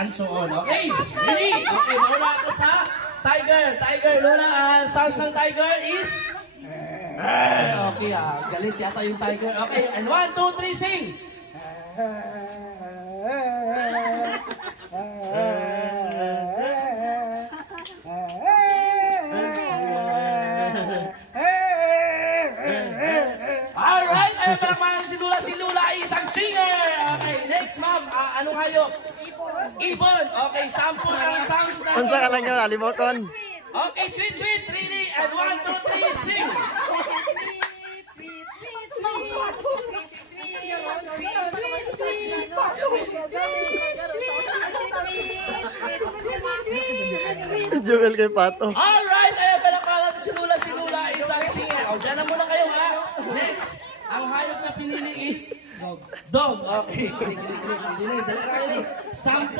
and so on. Okay? Ready? Okay, mauna ako sa tiger. Tiger, Lola, sounds ng tiger is... Okay, galit yata yung tiger. Okay, and 1, 2, 3, sing! Alright, ay palakpakan si Lula. Si Lula ay isang singer. Okay, next ma'am. Anong hayop? Ibon. Okay, sample ang songs na. Unsa ka lang yun, alimokon. Okay, tweet, tweet, 3D, and 1, 2, 3, sing. Jewel kay Pato. Alright, ay palakpakan si Lula. Si Lula ay isang singer. O, dyan na muna kayo ha. Next, ang hayop na pinili is... Dog. Okay. Sample.